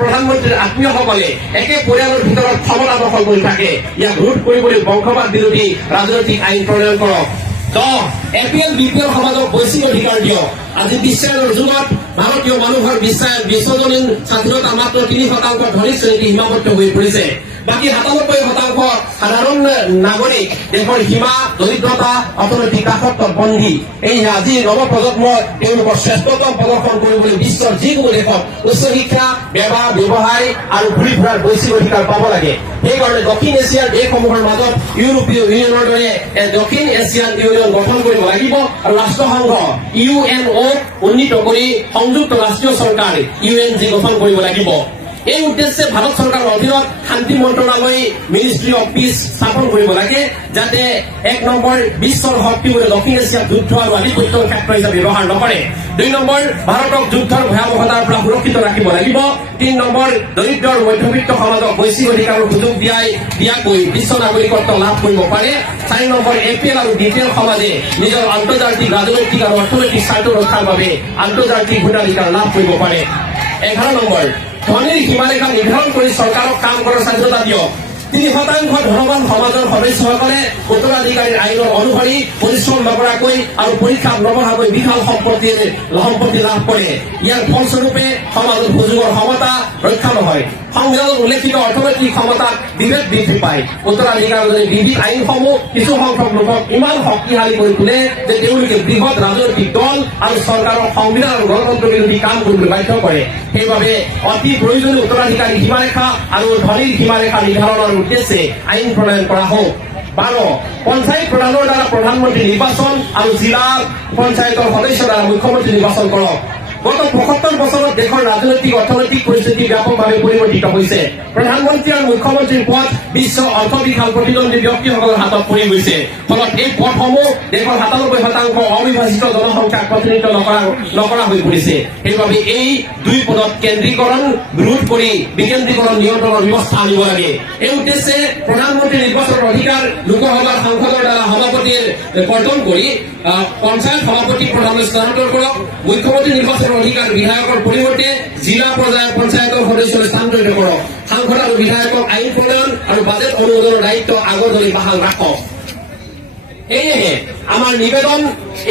প্ৰধানমন্ত্ৰীৰ আত্মীয়সকলে একে পৰিয়ালৰ ভিতৰত ক্ষমতা দখল কৰি থাকে। ইয়াক ৰোধ কৰিবলৈ বংশবাদ বিৰোধী ৰাজনৈতিক আইন প্ৰণয়ন কৰক। 10 এপিএল বিপিএল সমাজক বৈশ্বিক অধিকাৰ দিয়ক। আজি বিশ্বায়নৰ যুগত ভাৰতীয় মানুহৰ বিশ্বজনীন স্বাধীনতা মাত্ৰ 3% ধনী শ্ৰেণীত সীমাবদ্ধ হৈ পৰিছে। বাকী 97% সাধাৰণ নাগৰিক দেশৰ সীমা, দৰিদ্ৰতা, অৰ্থনৈতিক দাসত্বত বন্দী। এই আজি নৱপ্ৰজন্ম তেওঁলোকৰ শ্ৰেষ্ঠতম প্ৰদৰ্শন কৰিবলৈ বিশ্বৰ যিকোনো দেশত উচ্চ শিক্ষা, ব্যৱসায় আৰু ঘূৰি ফুৰাৰ বৈশ্বিক অধিকাৰ পাব লাগে। সেইকাৰণে দক্ষিণ এছিয়াৰ দেশসমূহৰ মাজত ইউৰোপীয় ইউনিয়নৰ দৰে দক্ষিণ এছিয়ান ইউনিয়ন গঠন কৰিব লাগিব আৰু ৰাষ্ট্ৰসংঘ UNO উন্নীত কৰি সংযুক্ত ৰাষ্ট্ৰীয় চৰকাৰ UNG গঠন কৰিব লাগিব। এই উদ্দেশ্যে ভাৰত চৰকাৰৰ অধীনত শান্তি মন্ত্ৰণালয় মিনিষ্ট্ৰী অফ পিচ স্থাপন কৰিব লাগে, যাতে 1 নম্বৰ বিশ্বৰ শক্তিবোৰে দক্ষিণ এছিয়াত যুদ্ধ আৰু আধিপত্যৰ ক্ষেত্ৰ হিচাপে ব্যৱহাৰ নকৰে। 2 নম্বৰ ভাৰতক যুদ্ধৰ ভয়াৱহতাৰ পৰা সুৰক্ষিত ৰাখিব লাগিব। 3 নম্বৰ দৰিদ্ৰ আৰু মধ্যবিত্ত সমাজক বৈশ্বিক অধিকাৰৰ সুযোগ দিয়াকৈ বিশ্ব নাগৰিকত্ব লাভ কৰিব পাৰে। 4 নম্বৰ এপিএল আৰু বিপিএল সমাজে নিজৰ আন্তৰ্জাতিক ৰাজনৈতিক আৰু অৰ্থনৈতিক স্বাৰ্থ ৰক্ষাৰ বাবে আন্তৰ্জাতিক ভোটাধিকাৰ লাভ কৰিব পাৰে। 11 নম্বৰ ধনীৰ সীমাৰেখা নিৰ্ধাৰণ কৰি চৰকাৰক কাম কৰাৰ স্বাধীনতা দিয়ক। 3% ধনৱান সমাজৰ সদস্যসকলে উত্তৰাধিকাৰীৰ আইনৰ অনুসৰি পৰিশ্ৰম নকৰাকৈ আৰু পৰীক্ষাত নবহাকৈ বিশাল সম্পত্তি লাভ কৰে। ইয়াৰ ফলস্বৰূপে সমাজত সুযোগৰ সমতা ৰক্ষা নহয়। সংবিধানত উল্লেখিত অৰ্থনৈতিক ক্ষমতাত বিভেদ বৃদ্ধি পায়। উত্তৰাধিকাৰৰ বিবিধ আইনসমূহ কিছু সংখ্যক লোকক ইমান শক্তিশালী কৰি তোলে যে তেওঁলোকে বৃহৎ ৰাজনৈতিক দল আৰু চৰকাৰৰ সংবিধান আৰু গণতন্ত্ৰ বিৰোধী কাম কৰিবলৈ বাধ্য কৰে। সেইবাবে অতি প্ৰয়োজনীয় উত্তৰাধিকাৰী সীমাৰেখা আৰু ধনীৰ সীমাৰেখা নিৰ্ধাৰণৰ উদ্দেশ্যে আইন প্ৰণয়ন কৰা হওক। 12 পঞ্চায়ত প্ৰধানৰ দ্বাৰা প্ৰধানমন্ত্ৰী নিৰ্বাচন আৰু জিলা পঞ্চায়তৰ সদস্যৰ দ্বাৰা মুখ্যমন্ত্ৰী নিৰ্বাচন কৰক। গত 75 বছৰত দেশৰ ৰাজনৈতিক অৰ্থনৈতিক পৰিস্থিতি ব্যাপকভাৱে পৰিৱৰ্তিত হৈছে। প্ৰধানমন্ত্ৰী আৰু মুখ্যমন্ত্ৰীৰ পদ বিশ্ব অৰ্থবিশাল প্ৰতিদ্বন্দ্বী ব্যক্তিসকলৰ হাতত পৰি গৈছে। ফলত এই পদসমূহ দেশৰ 97% অবিভাজিত জনসংখ্যাক প্ৰতিনিধিত্ব নকৰা হৈ পৰিছে। সেইবাবে এই 2 পদত কেন্দ্ৰীকৰণ বিৰোধ কৰি বিকেন্দ্ৰীকৰণ নিয়ন্ত্ৰণৰ ব্যৱস্থা আনিব লাগে। এই উদ্দেশ্যে প্ৰধানমন্ত্ৰী নিৰ্বাচনৰ অধিকাৰ লোকসভাৰ সাংসদৰ দ্বাৰা সভাপতিৰ কৰ্তন কৰি পঞ্চায়ত সভাপতি প্ৰধানলৈ স্থানান্তৰ কৰক। মুখ্যমন্ত্ৰী নিৰ্বাচনৰ অধিকাৰ বিধায়কৰ পৰিৱৰ্তে জিলা পৰ্যায়ৰ পঞ্চায়তৰ সদস্যলৈ স্থানান্তৰিত কৰক। সাংসদ আৰু বিধায়কক আইন প্ৰণয়ন আৰু বাজেট অনুমোদনৰ দায়িত্ব আগৰ দৰে বাহাল ৰাখক। সেয়েহে আমাৰ নিবেদন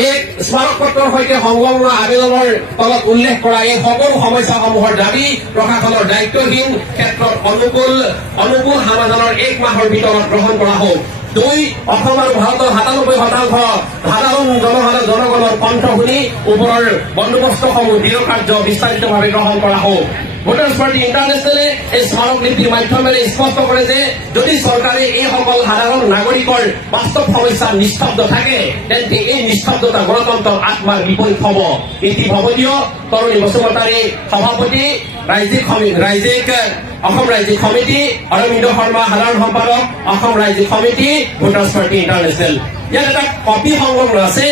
এক স্মাৰক পত্ৰৰ সৈতে সংলগ্ন আবেদনৰ তলত উল্লেখ কৰা এই সকলো সমস্যাসমূহৰ দাবী প্ৰশাসনৰ দায়িত্বহীন ক্ষেত্ৰত অনুকূল সমাধানৰ 1 মাহৰ ভিতৰত গ্ৰহণ কৰা হওক। 2 অসম আৰু ভাৰতৰ 97% সাধাৰণ জনগণৰ কণ্ঠ শুনি ওপৰৰ বন্দোবস্তসমূহ দৃঢ় কাৰ্য বিস্তাৰিতভাৱে গ্ৰহণ কৰা হওক। ভোটাৰ্ছ পাৰ্টি ইণ্টাৰনেশ্যনেলে এই স্মাৰক নীতিৰ মাধ্যমেৰে স্পষ্ট কৰে যে যদি চৰকাৰে এইসকল সাধাৰণ নাগৰিকৰ বাস্তৱ সমস্যা নিস্তব্ধ থাকে, তেন্তে এই নিস্তব্ধতা গণতন্ত্ৰৰ আত্মাৰ বিপৰীত হ'ব। এটি ভৱদীয় তৰুণী বসুমতাৰী সভাপতি, অসম ৰাজ্যিক সমিতি, অৰবিন্দ শৰ্মা সাধাৰণ সম্পাদক, অসম ৰাজ্যিক সমিতি, ভোটাৰ্ছ পাৰ্টি ইণ্টাৰনেশ্যনেল। ইয়াত এটা কপি সংলগ্ন আছে।